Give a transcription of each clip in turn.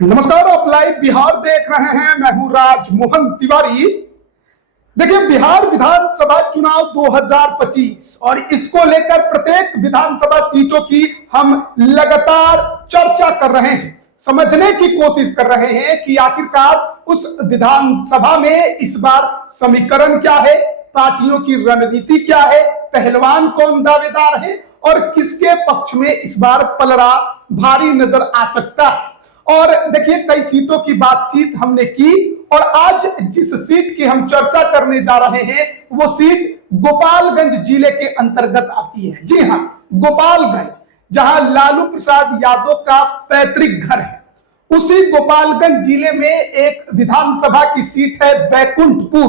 नमस्कार, आप लाइव बिहार देख रहे हैं। मैं हूं राज मोहन तिवारी। देखिए, बिहार विधानसभा चुनाव 2025 और इसको लेकर प्रत्येक विधानसभा सीटों की हम लगातार चर्चा कर रहे हैं, समझने की कोशिश कर रहे हैं कि आखिरकार उस विधानसभा में इस बार समीकरण क्या है, पार्टियों की रणनीति क्या है, पहलवान कौन दावेदार है और किसके पक्ष में इस बार पलड़ा भारी नजर आ सकता है। और देखिए, कई सीटों की बातचीत हमने की और आज जिस सीट की हम चर्चा करने जा रहे हैं वो सीट गोपालगंज जिले के अंतर्गत आती है। जी हां, गोपालगंज, जहां लालू प्रसाद यादव का पैतृक घर है, उसी गोपालगंज जिले में एक विधानसभा की सीट है बैकुंठपुर।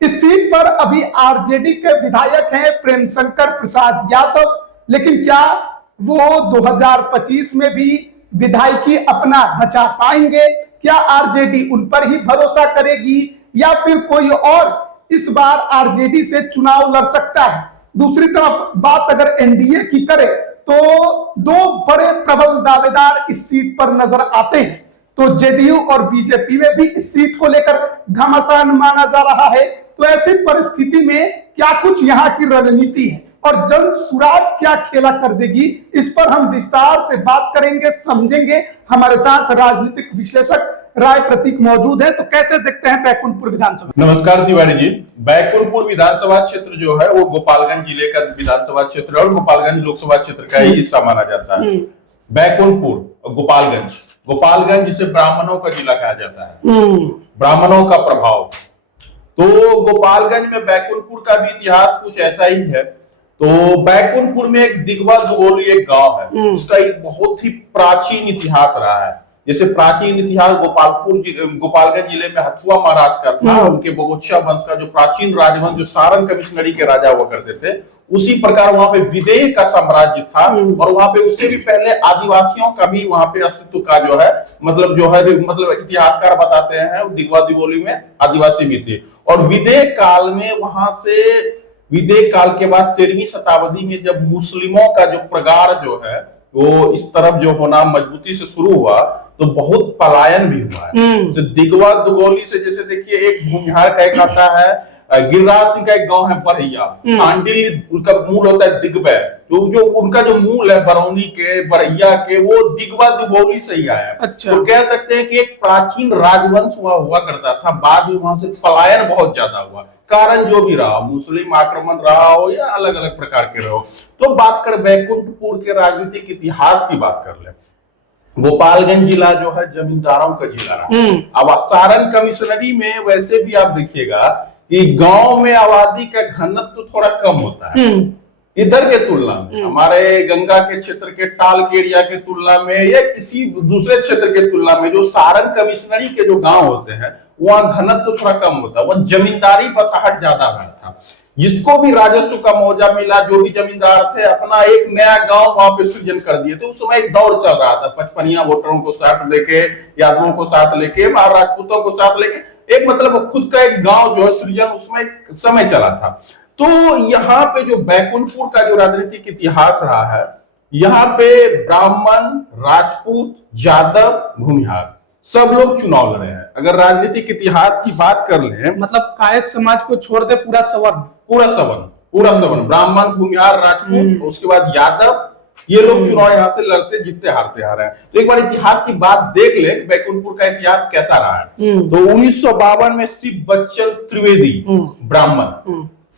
इस सीट पर अभी आरजेडी के विधायक हैं प्रेम शंकर प्रसाद यादव, लेकिन क्या वो 2025 में भी विधायकी अपना बचा पाएंगे? क्या आरजेडी उन पर ही भरोसा करेगी या फिर कोई और इस बार आरजेडी से चुनाव लड़ सकता है? दूसरी तरफ बात अगर एनडीए की करें तो दो बड़े प्रबल दावेदार इस सीट पर नजर आते हैं। तो जेडीयू और बीजेपी में भी इस सीट को लेकर घमासान माना जा रहा है। तो ऐसी परिस्थिति में क्या कुछ यहाँ की रणनीति है और जन सुराज क्या खेला कर देगी, इस पर हम विस्तार से बात करेंगे, समझेंगे। हमारे साथ राजनीतिक विश्लेषक राय प्रतीक मौजूद है। तो कैसे देखते हैं बैकुंठपुर विधानसभा? नमस्कार तिवारी जी। बैकुंठपुर विधानसभा क्षेत्र जो है वो गोपालगंज जिले का विधानसभा क्षेत्र और गोपालगंज लोकसभा क्षेत्र का ही हिस्सा माना जाता है। बैकुंठपुर और गोपालगंज जिसे ब्राह्मणों का जिला कहा जाता है, ब्राह्मणों का प्रभाव। तो गोपालगंज में बैकुंठपुर का भी इतिहास कुछ ऐसा ही है। तो बैकुंठपुर में एक दिगवा दुगोली एक गांव है, उसका एक बहुत ही प्राचीन इतिहास रहा है। जैसे प्राचीन इतिहास गोपालगंज जिले में हथुआ महाराज का था, उनके बगोचा वंश का जो प्राचीन राजवंश जो सारण कमिश्नरी के राजा हुआ करते थे, उसी प्रकार वहां पे विदेह का साम्राज्य था और वहां पे उससे भी पहले आदिवासियों का भी वहां पे अस्तित्व का जो है मतलब इतिहासकार बताते हैं दिगवा दिगोली में आदिवासी भी थे। और विदेह काल में विदेह काल के बाद 13वीं शताब्दी में जब मुस्लिमों का जो प्रगाढ़ जो है वो इस तरफ जो होना मजबूती से शुरू हुआ तो बहुत पलायन भी हुआ है। तो दिगवा दुगोली से जैसे देखिए एक भूमिहार का एक आता है, गिरिराज सिंह का एक गांव है बरैया, सांडिल उनका मूल होता है दिग्वै, जो उनका जो मूल है बरौनी के बरैया के वो दिगवा दुगोली से ही आया। अच्छा। तो कह सकते हैं कि एक प्राचीन राजवंश हुआ करता था, बाद में वहां से पलायन बहुत ज्यादा हुआ, कारण जो भी रहा, मुस्लिम आक्रमण रहा हो या अलग अलग प्रकार के रहो। तो बात कर बैकुंठपुर के राजनीतिक इतिहास की बात कर ले। गोपालगंज जिला जो है जमींदारों का जिला रहा। अब सारण कमिश्नरी में वैसे भी आप देखिएगा कि गांव में आबादी का घनत्व थोड़ा कम होता है इधर के तुलना में, हमारे गंगा के क्षेत्र के टाल के एरिया के तुलना में या किसी दूसरे क्षेत्र के तुलना में जो सारण कमिश्नरी के जो गांव होते हैं वहां घनत्व थोड़ा कम होता है, वहां जमींदारी बसाहट ज्यादा था। जिसको भी राजस्व का मौजा मिला, जो भी जमींदार थे, अपना एक नया गांव वहां पे सृजन कर दिए। तो उस समय एक दौर चल रहा था, पचपनिया वोटरों को साथ लेके, यादवों को साथ लेके, राजपूतों को साथ लेके एक मतलब खुद का एक गांव जो है सृजन, उसमें एक समय चला था। तो यहाँ पे जो बैकुंठपुर का जो राजनीतिक इतिहास रहा है, यहाँ पे ब्राह्मण, राजपूत, यादव, भूमिहार सब लोग चुनाव लड़े हैं। अगर राजनीतिक इतिहास की बात कर ले, मतलब कायस्थ समाज को छोड़ दे पूरा सवर्ण, ब्राह्मण, भूमिहार, राजपूत, उसके बाद यादव, ये लोग चुनाव यहाँ से लड़ते जीतते हारते आ रहे हैं। तो एक बार इतिहास की बात देख ले, बैकुंठपुर का इतिहास कैसा रहा है। तो 1952 में शिव बच्चन त्रिवेदी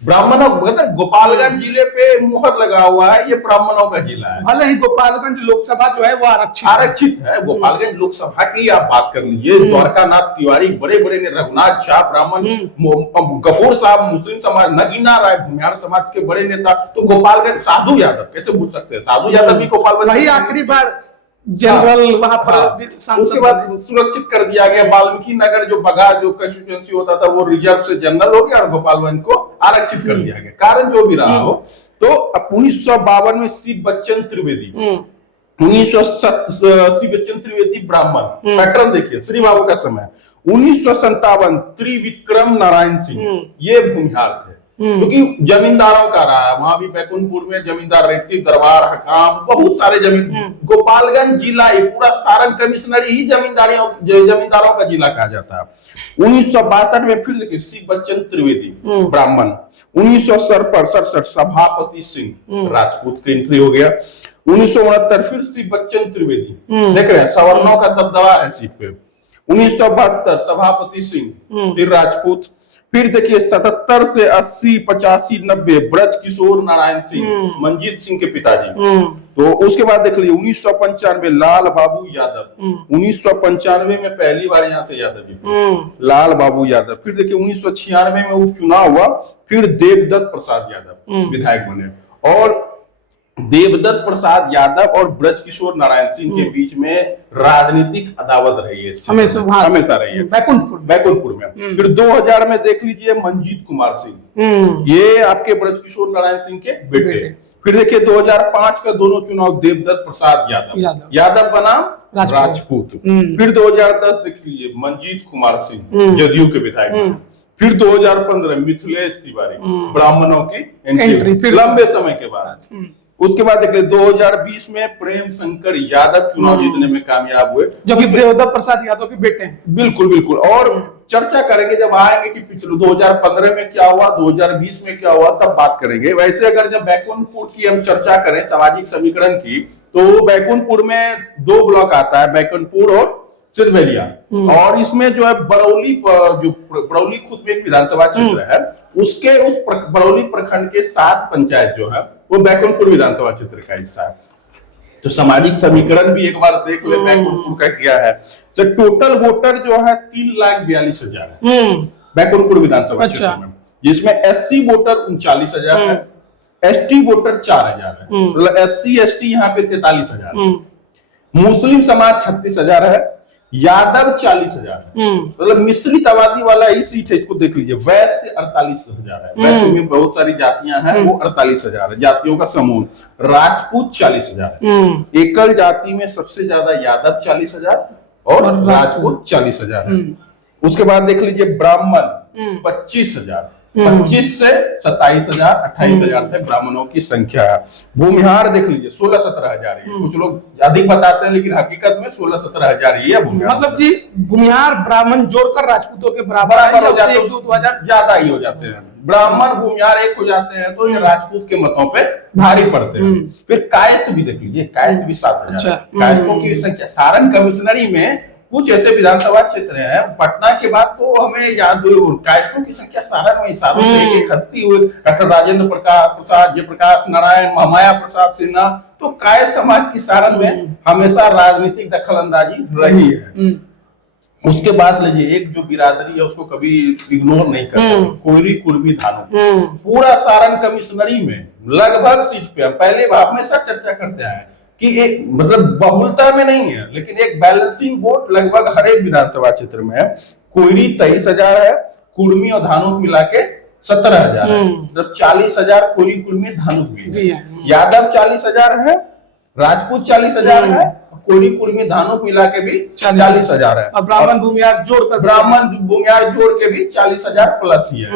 ब्राह्मणों मतलब गोपालगंज जिले पे मुहर लगा हुआ है, ये ब्राह्मणों का जिला है। भले ही गोपालगंज लोकसभा जो है वो आरक्षित है। गोपालगंज लोकसभा की आप बात कर लीजिए, द्वारकानाथ तिवारी बड़े बड़े ने, रघुनाथ शाह ब्राह्मण, गफूर साहब मुस्लिम समाज, नगीना राय भूमिहार समाज के बड़े नेता। तो गोपालगंज साधु यादव कैसे भूल सकते हैं, साधु यादव भी गोपालगंज वही आखिरी बार जनरल वहां पर उसके बाद सुरक्षित कर दिया गया। वाल्मीकि नगर जो बगा जो कंस्टिट्यूएंसी होता था वो रिजर्व से जनरल हो गया और गोपालगंज को आरक्षित कर दिया गया, कारण जो भी रहा हो। तो 1952 में शिव बच्चन त्रिवेदी, 1980 बच्चन त्रिवेदी ब्राह्मण, पैटर्न देखिए श्री बाबू का समय। 1957 त्रिविक्रम नारायण सिंह, ये भूमिहार थे। क्योंकि जमींदारों का रहा है वहां भी बैकुंठपुर में जमींदार रेती दरबार हकाम बहुत सारे जमीन। गोपालगंज जिला ये पूरा सारण कमिश्नरी ही जमींदारों का जिला कहा जाता है। 1962 में फिर देखिए सी बच्चन त्रिवेदी ब्राह्मण, 1967 सभापति सिंह राजपूत की एंट्री हो गया। 1969 फिर सी बच्चन त्रिवेदी, देख रहे हैं सवर्णों का दबदबा है सीट पे। 1972 सभापति सिंह फिर राजपूत। फिर देखिए 77 से 80, 85, 90 ब्रज किशोर नारायण सिंह मंजीत सिंह के पिताजी। तो उसके बाद देख लीजिए 1995 लाल बाबू यादव, 1995 में पहली बार यहाँ से यादव जी लाल बाबू यादव। फिर देखिए 1996 में उपचुनाव हुआ, फिर देवदत्त प्रसाद यादव विधायक बने। और देवदत्त प्रसाद यादव और ब्रज किशोर नारायण सिंह के बीच में राजनीतिक अदावत रही है, हमेशा रही है बैकुंठपुर में। फिर 2000 में देख लीजिए मंजीत कुमार सिंह, ये आपके ब्रज किशोर नारायण सिंह के बेटे। फिर देखिए 2005 का दोनों चुनाव देवदत्त प्रसाद यादव बना राजपूत। फिर 2010 देख लीजिए मंजीत कुमार सिंह जदयू के विधायक। फिर 2015 मिथिलेश तिवारी ब्राह्मणों की एंट्री लंबे समय के बाद। उसके बाद देखिए 2020 में प्रेम शंकर यादव चुनाव जीतने में कामयाब हुए, जो कि देवदत्त प्रसाद यादव के बेटे हैं। बिल्कुल। और चर्चा करेंगे जब आएंगे कि पिछले 2015 में क्या हुआ, 2020 में क्या हुआ, तब बात करेंगे। वैसे अगर जब बैकुंठपुर की हम चर्चा करें सामाजिक समीकरण की, तो बैकुंठपुर में 2 ब्लॉक आता है, बैकुंठपुर और सिद्धबेलिया। और इसमें जो है बरौली खुद में एक विधानसभा क्षेत्र है, उसके उस बरौली प्रखंड के 7 पंचायत जो है वो बैकुंठपुर विधानसभा क्षेत्र का हिस्सा है। तो सामाजिक समीकरण भी एक बार देख ले बैकुंठपुर का क्या है। तो टोटल वोटर जो है 3,42,000 है बैकुंठपुर विधानसभा क्षेत्र में, जिसमें SC वोटर 39,000 है, ST वोटर 4,000 है, मतलब SC ST यहाँ पे 43,000, मुस्लिम समाज 36,000 है, यादव 40,000 है, मतलब मिश्रित आबादी वाला ही सीट है। इसको देख लीजिए। वैश्य 48,000 है, वैश्य में बहुत सारी जातियां हैं, वो 48,000 है, जातियों का समूह। राजपूत 40,000 है, एकल जाति में सबसे ज्यादा यादव 40,000 और राजपूत 40,000 है। उसके बाद देख लीजिए ब्राह्मण 25,000, 25 से 27,000, 28,000 तक ब्राह्मणों की संख्या है। भूमिहार देख लीजिए 16-17,000 है, कुछ लोग अधिक बताते हैं लेकिन हकीकत में 16-17,000 ही है भूमिहार। मतलब कि भूमिहार ब्राह्मण जोड़कर राजपूतों के बराबर हो जाते हैं, 1-2,000 ज्यादा ही हो जाते हैं। ब्राह्मण भूमिहार एक हो जाते हैं तो ये राजपूत के मतों पे भारी पड़ते हैं। फिर कायस्थ भी देख लीजिए, कायस्थ भी 7,000। कायस्थों की संख्या सारण कमिश्नरी में कुछ ऐसे विधानसभा क्षेत्र हैं, पटना के बाद तो हमें याद कायस्थों की संख्या सारण में सारों से एक हस्ती हुई, डॉक्टर राजेंद्र प्रसाद, जयप्रकाश नारायण, महामाया प्रसाद सिन्हा। तो कायस्थ समाज की सारण में हमेशा राजनीतिक दखल अंदाजी रही है। उसके बाद लीजिए एक जो बिरादरी है उसको कभी इग्नोर नहीं करते, कोयरी कुर्मी धानु। पूरा सारण कमिश्नरी में लगभग सीट पे पहले हमेशा चर्चा करते हैं कि एक मतलब बहुलता में नहीं है, लेकिन एक बैलेंसिंग वोट लगभग हर एक विधानसभा क्षेत्र में है। कोयरी 23,000 है, कुर्मी और धानुक मिला के 17,000 है, जब 40,000 कोयरी कुर्मी धानुक भी है। यादव 40,000 है, राजपूत 40,000 है, कोयरी कुर्मी धानुक मिला के भी 40,000 है, और ब्राह्मण भूमिहार जोड़ के भी 40,000 प्लस ही है।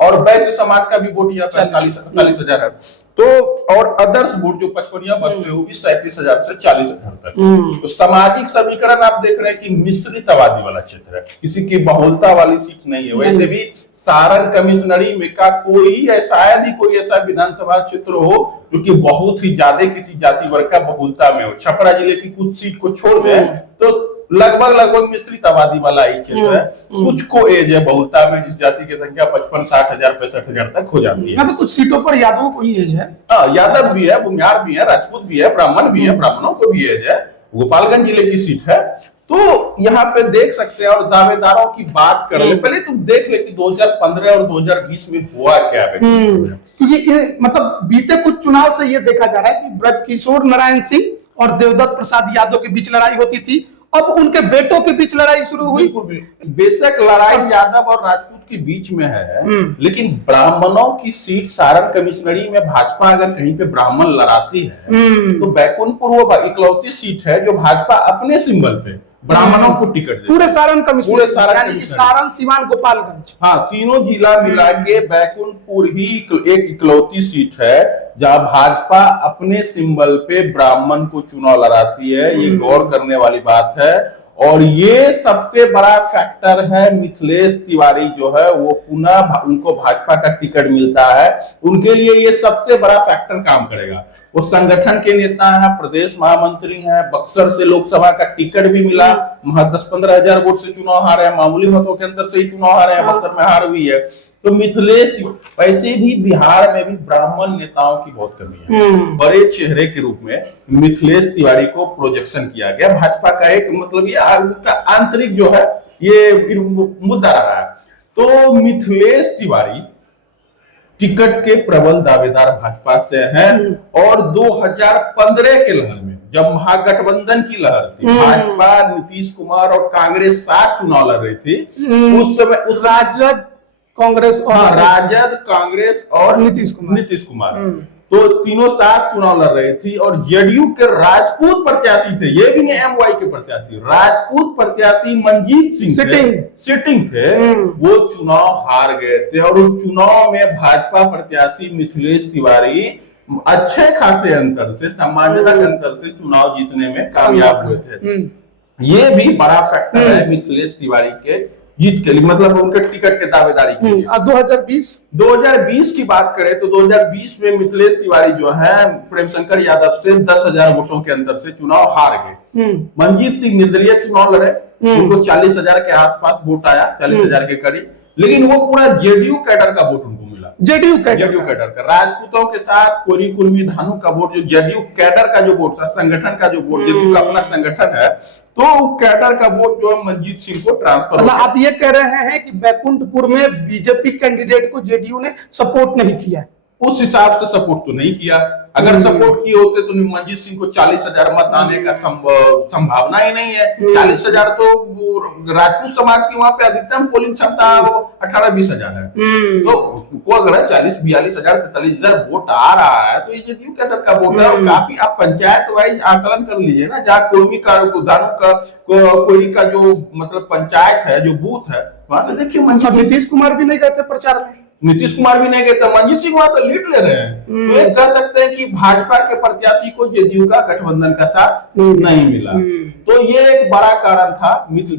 और वैश्य समाज का भी वोट यहाँ 45,000 है। तो और अदर्स वोट जो 55 बचते हैं वो भी 37,000 से 40,000 तक। तो सामाजिक समीकरण आप देख रहे हैं कि मिश्रित आबादी वाला क्षेत्र है, किसी की बहुलता वाली सीट नहीं है। वैसे भी सारण कमिश्नरी में का कोई शायद ही कोई ऐसा विधानसभा क्षेत्र हो जो कि बहुत ही ज्यादा किसी जाति वर्ग का बहुलता में हो। छपरा जिले की कुछ सीट को छोड़ दें तो लगभग मिश्रित आबादी वाला ही क्षेत्र है। कुछ को एज है बहुलता में, जिस जाति की संख्या 55, 60,000, 65,000 तक हो जाती है। तो कुछ सीटों पर यादवों को ही एज है। यादव भी है, भूमिहार भी है, राजपूत भी है, ब्राह्मण भी है, ब्राह्मणों को भी एज है। गोपालगंज जिले की सीट है। तो यहाँ पे देख सकते हैं। और दावेदारों की बात कर ले, पहले तुम देख ले कि 2015 और 2020 में हुआ क्या है। क्योंकि मतलब बीते कुछ चुनाव से ये देखा जा रहा है कि ब्रज किशोर नारायण सिंह और देवदत्त प्रसाद यादव के बीच लड़ाई होती थी, अब उनके बेटों के बीच लड़ाई शुरू हुई। बेशक लड़ाई यादव और राजपूत के बीच में है, लेकिन ब्राह्मणों की सीट सारण कमिश्नरी में भाजपा अगर कहीं पे ब्राह्मण लड़ाती है तो बैकुंठपुर वो इकलौती सीट है जो भाजपा अपने सिंबल पे ब्राह्मणों को टिकट देते पूरे सारण कमिश्नर, पूरे सारण यानी कि कमिश्नर। सारण, सिवान, गोपालगंज। हाँ, तीनों जिला मिला के बैकुंठपुर ही एक इकलौती सीट है जहां भाजपा अपने सिंबल पे ब्राह्मण को चुनाव लड़ाती है। ये गौर करने वाली बात है। और ये सबसे बड़ा फैक्टर है, मिथिलेश तिवारी जो है वो पुनः उनको भाजपा का टिकट मिलता है, उनके लिए ये सबसे बड़ा फैक्टर काम करेगा। वो संगठन के नेता है, प्रदेश महामंत्री हैं, बक्सर से लोकसभा का टिकट भी मिला, महज 10-15 हजार वोट से चुनाव हारे हैं, मामूली मतों के अंदर से ही चुनाव हारे हैं, बक्सर में हार हुई है। तो मिथिलेश, वैसे भी बिहार में भी ब्राह्मण नेताओं की बहुत कमी है। बड़े चेहरे के रूप में मिथिलेश तिवारी को प्रोजेक्शन किया गया। भाजपा का एक मतलब ये उनका आंतरिक जो है ये मुद्दा रहा है। तो मिथिलेश तिवारी टिकट के प्रबल दावेदार भाजपा से हैं। और 2015 के लहर में जब महागठबंधन की लहर थी, भाजपा, नीतीश कुमार और कांग्रेस साथ चुनाव लड़ रही थी, उस समय उस राजद, कांग्रेस और राजद, कांग्रेस और नीतीश कुमार तो तीनों साथ चुनाव लड़ रही थी। और जेडीयू के राजपूत प्रत्याशी थे, ये भी नहीं एमवाई के प्रत्याशी, राजपूत प्रत्याशी मंजीत सिंह सिटिंग थे, वो चुनाव हार गए थे। और उस चुनाव में भाजपा प्रत्याशी मिथिलेश तिवारी अच्छे खासे अंतर से, सम्मानजनक अंतर से चुनाव जीतने में कामयाब हुए थे। ये भी बड़ा फैक्टर है मिथिलेश तिवारी के जीत के लिए, मतलब उनके टिकट के दावेदारी के लिए। 2020 की बात करें तो 2020 में मिथिलेश तिवारी जो है प्रेमशंकर यादव से 10,000 वोटों के अंतर से चुनाव हार गए। मंजीत सिंह निर्दलीय चुनाव लड़े, उनको 40,000 के आसपास वोट आया, 40,000 के करीब, लेकिन वो पूरा जेडीयू कैडर का वोट उनको मिला। जेडीयू कैडर का राजपूतों के साथ कोरी कुर्मी धानु का वोट, जो जेडीयू कैडर का जो वोट था, संगठन का जो वोट, जेडीयू का अपना संगठन है, तो कैडर का वोट जो है मंजीत सिंह को ट्रांसफर। मतलब आप ये कह रहे हैं कि बैकुंठपुर में बीजेपी कैंडिडेट को जेडीयू ने सपोर्ट नहीं किया? उस हिसाब से सपोर्ट तो नहीं किया। अगर सपोर्ट किए होते तो मंजीत सिंह को 40,000 मत आने का संभावना ही नहीं है। 40,000 तो राजपूत समाज की वहां पे अधिकतम पोलिंग क्षमता 18-20 हजार है। तो उसको अगर 40-42,000 43,000 वोट आ रहा है तो ये जेडीयू कैडर का वोट है। और काफी आप पंचायत वाइज आकलन कर लीजिए ना, जहाँ कुर्मी का कोई का जो मतलब पंचायत है, जो बूथ है, वहां से देखिए नीतीश कुमार भी नहीं गए थे प्रचार में, नीतीश कुमार भी नहीं गए थे, मंजीत सिंह वहां से लीड ले रहे हैं। तो ये कह सकते हैं कि भाजपा के प्रत्याशी को जेडीयू का गठबंधन का साथ नहीं मिला। तो ये एक बड़ा कारण था।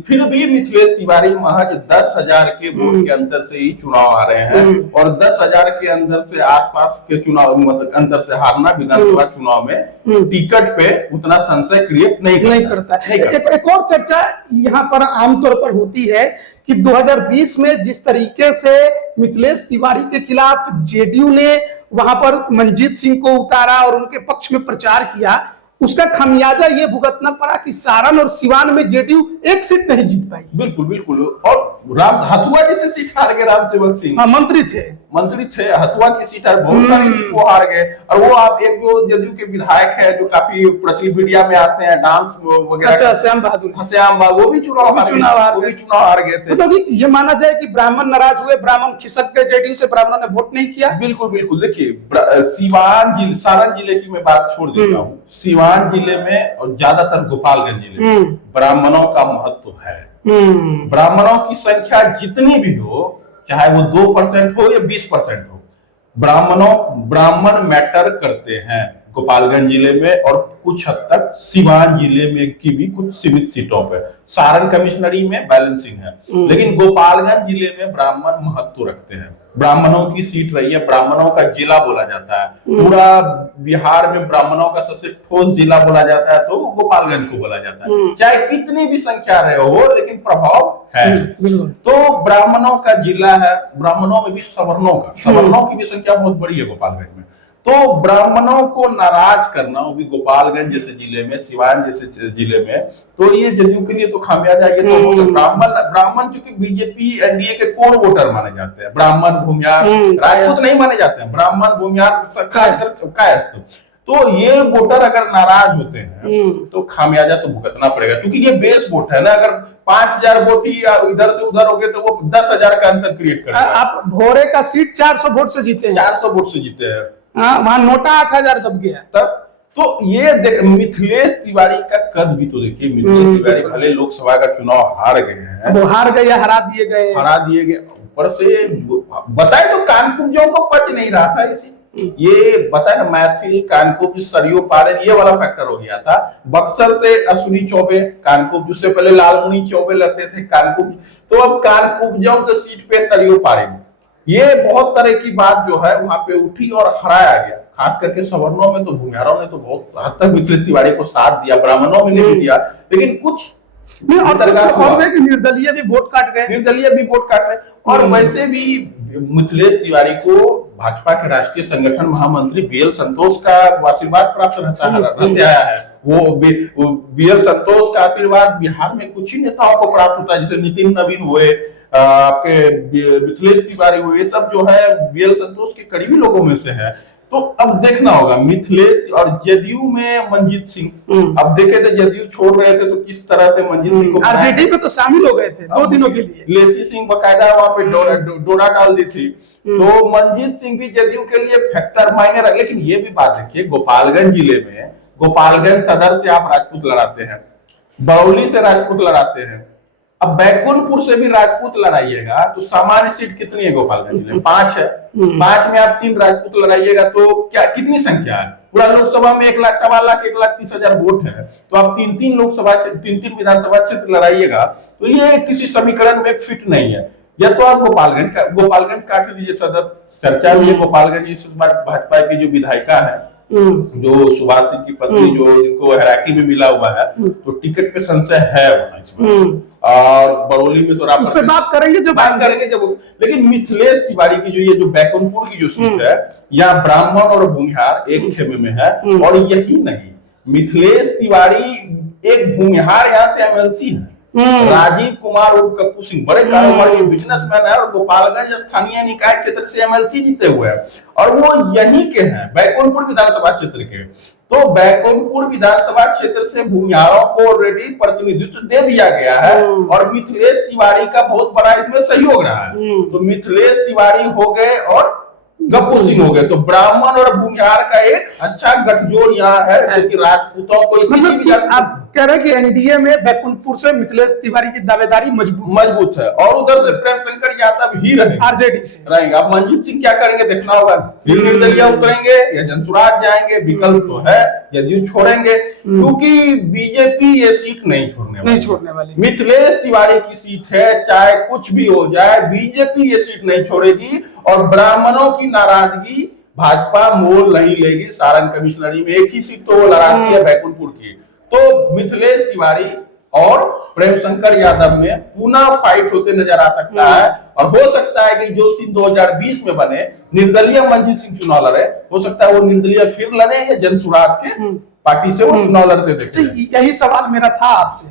फिर भी मिथिलेश तिवारी महज 10,000 के वोट के अंतर से ही चुनाव आ रहे हैं। और 10,000 के अंदर से आसपास के चुनाव मतलब अंतर से हारना विधानसभा चुनाव में टिकट पे उतना संशय क्रिएट नहीं करता। एक और चर्चा यहाँ पर आमतौर पर होती है कि 2020 में जिस तरीके से मिथिलेश तिवारी के खिलाफ जेडीयू ने वहां पर मंजीत सिंह को उतारा और उनके पक्ष में प्रचार किया, उसका खामियाजा ये भुगतना पड़ा कि सारण और सिवान में जेडीयू एक सीट नहीं जीत पाई। बिल्कुल। और राम हथुआ जैसे सीट हार गए, राम सेवक सिंह मंत्री थे, हथुआ की सीट हार, बहुत सारी सीट वो हार गए। और वो आप एक जो जेडीयू के विधायक है जो काफी प्रचलित मीडिया में आते हैं, डांस वगैरह, अच्छा, श्याम बहादुर, वो भी चुनाव हार गए थे। मतलब ये माना जाए कि ब्राह्मण नाराज हुए, ब्राह्मण खिसक गए जेडीयू से, ब्राह्मणों ने वोट नहीं किया। बिल्कुल। देखिए सारण जिले की मैं बात छोड़ देता हूँ, सिवान जिले में और ज्यादातर गोपालगंज जिले में ब्राह्मणों का महत्व है। ब्राह्मणों की संख्या जितनी भी हो, चाहे वो 2% हो या 20% हो, ब्राह्मण मैटर करते हैं गोपालगंज जिले में और कुछ हद तक सिवान जिले में की भी कुछ सीमित सीटों पे। सारण कमिश्नरी में बैलेंसिंग है, लेकिन गोपालगंज जिले में ब्राह्मण महत्व रखते हैं। ब्राह्मणों की सीट रही है, ब्राह्मणों का जिला बोला जाता है। पूरा बिहार में ब्राह्मणों का सबसे ठोस जिला बोला जाता है तो गोपालगंज को बोला जाता है। चाहे कितनी भी संख्या रहे हो, लेकिन प्रभाव है। तो ब्राह्मणों का जिला है, ब्राह्मणों में भी सवर्णों की भी संख्या बहुत बड़ी है गोपालगंज में। तो ब्राह्मणों को नाराज करना, वो भी गोपालगंज जैसे जिले में, सिवान जैसे जिले में, तो ये जदयू के लिए तो खामियाजा। ये तो ब्राह्मण चूंकि बीजेपी एनडीए के कोर वोटर माने जाते हैं, ब्राह्मण भूमियार, राजपूत नहीं माने जाते हैं, ब्राह्मण भूमियार सबका। तो ये वोटर अगर नाराज होते हैं तो खामियाजा तो भुगतना पड़ेगा, क्योंकि ये बेस वोट है ना। अगर 5,000 वोट ही इधर से उधर हो गए तो वो 10,000 का अंतर क्रिएट कर। आप भोरे का सीट 400 वोट से जीते हैं, 400 वोट से जीते हैं। वहां नोटा 8,000 दब गया। तब तो ये मिथिलेश तिवारी का कद भी तो देखिए, मिथिलेश तिवारी भले लोकसभा का चुनाव हार गए हैं, वो हार गए या हरा दिए गए, ऊपर से बताए तो कानकुब्जों को पच नहीं रहा था इसी, ये बताए ना, मैथिल कानकुब्ज सरयू पारेन, ये वाला फैक्टर हो गया था। बक्सर से अश्विनी चौबे कानकुब्ज, उससे पहले लालमुनि चौबे लड़ते थे कानकुब्ज, तो अब कानकुब्जों के सीट पे सरयू पारेन, ये बहुत तरह की बात जो है वहां पे उठी और हराया गया। खास करके सवर्णों में तो भूमिहारों ने तो बहुत हद तक मिथिलेश तिवारी को साथ दिया, ब्राह्मणों में नहीं दिया, लेकिन कुछ निर्दलीय भी वोट काट गए, और वैसे भी मिथिलेश तिवारी को भाजपा के राष्ट्रीय संगठन महामंत्री बीएल संतोष का आशीर्वाद प्राप्त रहते आया है। वो बीएल संतोष का आशीर्वाद बिहार में कुछ ही नेताओं को प्राप्त होता है, जैसे नितिन नवीन हुए, आपके मिथिलेश तिवारी हुए, ये सब जो है बीएल संतोष के करीबी लोगों में से है। तो अब देखना होगा मिथिलेश और जदयू में मंजीत सिंह, अब देखे थे जदयू छोड़ रहे थे तो किस तरह से मंजीत सिंह को आरजेडी में तो शामिल हो गए थे 2 दिनों के लिए, लेसी सिंह बकायदा वहां पे डोरा डाल दी थी, तो मंजीत सिंह भी जदयू के लिए फैक्टर मायने रख। लेकिन ये भी बात देखिए, गोपालगंज जिले में गोपालगंज सदर से आप राजपूत लड़ाते हैं, बरौली से राजपूत लड़ाते हैं, अब बैकुंठपुर से भी राजपूत लड़ाइएगा तो सामान्य सीट कितनी है गोपालगंज जिले में? 5 है। 5 में आप 3 राजपूत लड़ाइएगा तो क्या कितनी संख्या है? पूरा लोकसभा में 1 लाख 1,30,000 वोट है, तो आप 3 विधानसभा क्षेत्र लड़ाइएगा तो ये किसी समीकरण में फिट नहीं है। या तो आप गोपालगंज काट लीजिए सदर, चर्चा भी है गोपालगंज इस बार भाजपा की जो विधायिका है, जो सुभाष सिंह की पत्नी, जो जिनको हैराकी में मिला हुआ है, तो टिकट पे संशय है वहां इसमें। और बरौली में तो उस पे बात करेंगे जब लेकिन मिथिलेश तिवारी की जो ये जो बैकुंठपुर की जो सीट है, यहाँ ब्राह्मण और भूमिहार एक खेमे में है। और यही नहीं, मिथिलेश तिवारी एक भूमिहार यहाँ से एमएलसी है, राजीव कुमार उर्फ कप्पू सिंह, बड़े कारोबारी बिजनेसमैन है और गोपालगंज स्थानीय निकाय क्षेत्र से एमएलसी जीते हुए हैं, और वो यहीं के हैं, बैकुंठपुर विधानसभा क्षेत्र के। तो बैकुंठपुर विधानसभा क्षेत्र से भूमिहारों को ऑलरेडी प्रतिनिधित्व दे दिया गया है, और मिथिलेश तिवारी का बहुत बड़ा इसमें सहयोग रहा है। तो मिथिलेश तिवारी हो गए और गप्पू सिंह हो गए, तो ब्राह्मण और भूमिहार का एक अच्छा गठजोड़ यहाँ है, जो कि राजपूतों को मतलब आप कह रहे हैं कि एनडीए में बैकुंठपुर से मिथिलेश तिवारी की दावेदारी मजबूत है, और उधर से प्रेम शंकर यादव ही रहेंगे, आरजेडी से रहेंगे। अब मंजीत सिंह क्या करेंगे देखना होगा, फिर निर्दलीय उतरेंगे या जनसुराज जाएंगे, विकल्प तो है, यदि छोड़ेंगे, क्योंकि बीजेपी ये सीट नहीं छोड़ने वाली। मिथिलेश तिवारी की सीट है, चाहे कुछ भी हो जाए बीजेपी ये सीट नहीं छोड़ेगी, और ब्राह्मणों की नाराजगी भाजपा मोल नहीं लेगी। सारण कमिश्नरी में एक ही सीट तो वो लड़ाती है बैकुंठपुर की, तो मिथिलेश तिवारी और प्रेम शंकर यादव में पुनः फाइट होते नजर आ सकता है। और हो सकता है कि जो सीट 2020 में बने, निर्दलीय मंजीत सिंह चुनाव लड़े, हो सकता है वो निर्दलीय फिर लड़े या जनसुराज के पार्टी से वो चुनाव लड़ते देखे। यही सवाल मेरा था आपसे,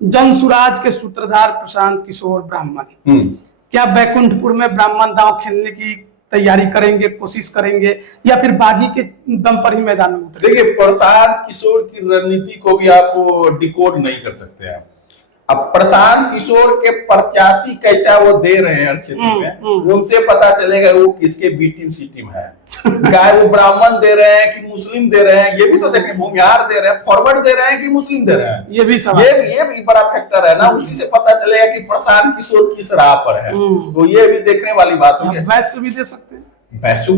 जनसुराज के सूत्रधार प्रशांत किशोर ब्राह्मण क्या बैकुंठपुर में ब्राह्मण दांव खेलने की तैयारी करेंगे, कोशिश करेंगे, या फिर बागी के दम पर ही मैदान में उतरेंगे? देखिए, प्रशांत किशोर की रणनीति को भी आप डिकोड नहीं कर सकते हैं। अब प्रशांत किशोर के प्रत्याशी कैसा वो दे रहे हैं क्षेत्र में, उनसे पता चलेगा वो किसके बी टीम सी टीम है। क्या वो ब्राह्मण दे रहे हैं कि मुस्लिम दे रहे हैं, ये भी तो देखें, भूमिहार दे रहे हैं, फॉरवर्ड दे रहे हैं कि मुस्लिम दे रहे हैं, ये भी सवाल, ये भी बड़ा फैक्टर है ना। उसी से पता चलेगा कि प्रशांत किशोर किस राह पर है, तो ये भी देखने वाली बात है। वैसे भी दे सकते हैं,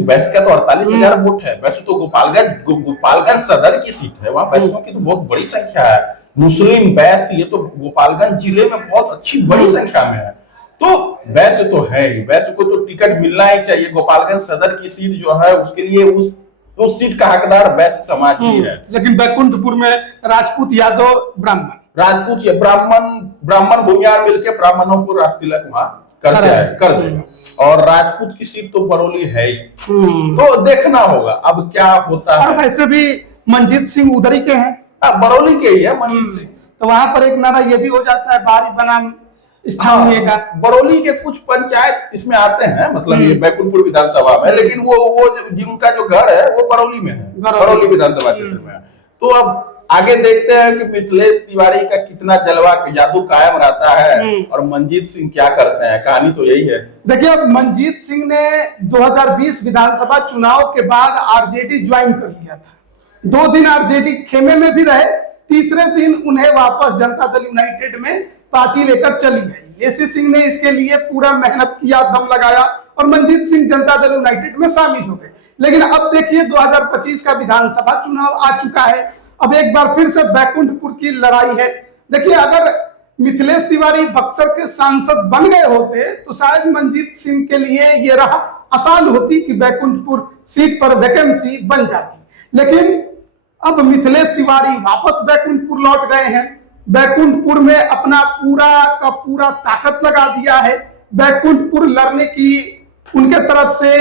वैसे का तो 48,000 वोट है। वैसे तो गोपालगंज सदर की सीट है, वहां वैसों की तो बहुत बड़ी संख्या है, मुस्लिम बैस, ये तो गोपालगंज जिले में बहुत अच्छी बड़ी संख्या में है। तो वैसे तो है ही, वैसे को तो टिकट मिलना ही चाहिए। गोपालगंज सदर की सीट जो है उसके लिए उस सीट का हकदार वैसे समाज ही है। लेकिन बैकुंठपुर में राजपूत यादव राजपूत या ब्राह्मण भूमिहार मिलकर ब्राह्मणों को राजतिलक वहां कर देगा, और राजपूत की सीट तो बरौली है ही। तो देखना होगा अब क्या होता है। वैसे भी मंजीत सिंह उधर ही के हैं, बरौली के ही है मंजीत सिंह, तो वहां पर एक नारा ये भी हो जाता है बारी बनाम स्थानीय का। बरौली के कुछ पंचायत इसमें आते हैं, मतलब ये बैकुंठपुर विधानसभा में, लेकिन वो जिनका जो घर है वो बरौली में है, बरौली विधानसभा क्षेत्र में है। तो अब आगे देखते हैं कि मिथिलेश तिवारी का कितना जलवा जादू कायम रहता है और मंजीत सिंह क्या करते हैं। कहानी तो यही है। देखिए, अब मंजीत सिंह ने 2020 विधानसभा चुनाव के बाद आरजेडी ज्वाइन कर लिया था, 2 दिन आरजेडी खेमे में भी रहे, तीसरे दिन उन्हें वापस जनता दल यूनाइटेड में पार्टी लेकर चली गई। लेसी सिंह ने इसके लिए पूरा मेहनत किया, दम लगाया और मनजीत सिंह जनता दल यूनाइटेड में शामिल हो गए। लेकिन अब देखिए 2025 का विधानसभा चुनाव आ चुका है। अब एक बार फिर से बैकुंठपुर की लड़ाई है। देखिए अगर मिथिलेश तिवारी बक्सर के सांसद बन गए होते तो शायद मनजीत सिंह के लिए ये राह आसान होती कि बैकुंठपुर सीट पर वैकेंसी बन जाती। लेकिन अब मिथिलेश तिवारी वापस बैकुंठपुर लौट गए हैं। बैकुंठपुर में अपना पूरा का पूरा ताकत लगा दिया है। बैकुंठपुर लड़ने की उनके तरफ से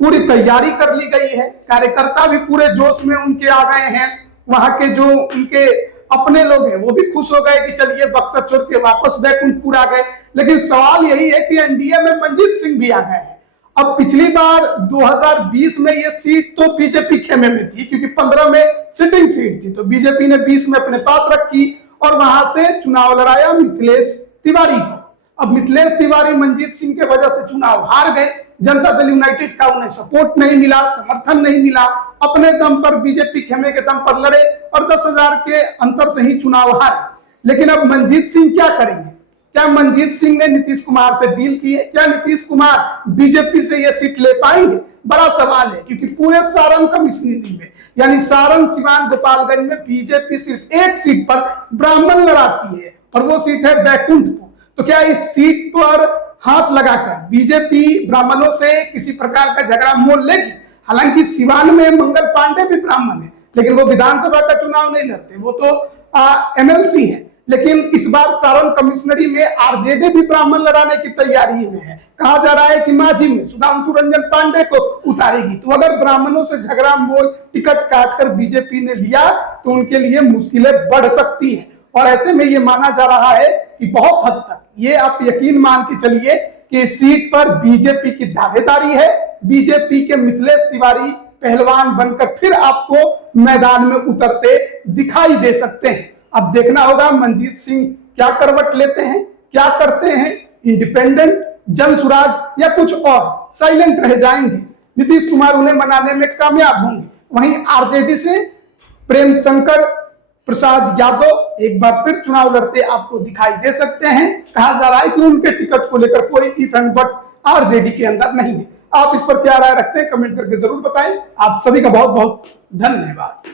पूरी तैयारी कर ली गई है। कार्यकर्ता भी पूरे जोश में उनके आ गए हैं। वहां के जो उनके अपने लोग हैं वो भी खुश हो गए कि चलिए बक्सर छोड़ के वापस बैकुंठपुर आ गए। लेकिन सवाल यही है कि एनडीए में मनजीत सिंह भी आ गए हैं। अब पिछली बार 2020 में ये सीट तो बीजेपी खेमे में थी, क्योंकि 15 में सिटिंग सीट थी, तो बीजेपी ने 20 में अपने पास रखी और वहां से चुनाव लड़ाया मिथिलेश तिवारी को। अब मिथिलेश तिवारी मनजीत सिंह के वजह से चुनाव हार गए। जनता दल यूनाइटेड का उन्हें सपोर्ट नहीं मिला, समर्थन नहीं मिला। अपने दम पर बीजेपी खेमे के दम पर लड़े और 10,000 के अंतर से ही चुनाव हारे। लेकिन अब मनजीत सिंह क्या करेंगे? क्या मनजीत सिंह ने नीतीश कुमार से डील की है? क्या नीतीश कुमार बीजेपी से यह सीट ले पाएंगे? बड़ा सवाल है, क्योंकि पूरे सारण कमिश्नरी में यानी सारण, सिवान, गोपालगंज में बीजेपी सिर्फ एक सीट पर ब्राह्मण लड़ाती है और वो सीट है बैकुंठपुर। तो क्या इस सीट पर हाथ लगाकर बीजेपी ब्राह्मणों से किसी प्रकार का झगड़ा मोल लेगी? हालांकि सिवान में मंगल पांडे भी ब्राह्मण है, लेकिन वो विधानसभा का चुनाव नहीं लड़ते, वो तो एमएलसी है। लेकिन इस बार सारण कमिश्नरी में आरजेडी भी ब्राह्मण लड़ाने की तैयारी में है। कहा जा रहा है कि माझी में सुधांशु रंजन पांडे को उतारेगी। तो अगर ब्राह्मणों से झगड़ा मोल टिकट काटकर बीजेपी ने लिया तो उनके लिए मुश्किलें बढ़ सकती हैं। और ऐसे में ये माना जा रहा है कि बहुत हद तक ये आप यकीन मान के चलिए कि इस सीट पर बीजेपी की दावेदारी है। बीजेपी के मिथिलेश तिवारी पहलवान बनकर फिर आपको मैदान में उतरते दिखाई दे सकते हैं। अब देखना होगा मनजीत सिंह क्या करवट लेते हैं, क्या करते हैं, इंडिपेंडेंट, जन सुराज या कुछ और साइलेंट रह जाएंगे। नीतीश कुमार उन्हें मनाने में कामयाब होंगे। वहीं आरजेडी से प्रेम शंकर प्रसाद यादव एक बार फिर चुनाव लड़ते आपको दिखाई दे सकते हैं। कहा जा रहा है कि उनके टिकट को लेकर कोई इफ एंड बट आरजेडी के अंदर नहीं है। आप इस पर क्या राय रखते हैं कमेंट करके जरूर बताएं। आप सभी का बहुत बहुत धन्यवाद।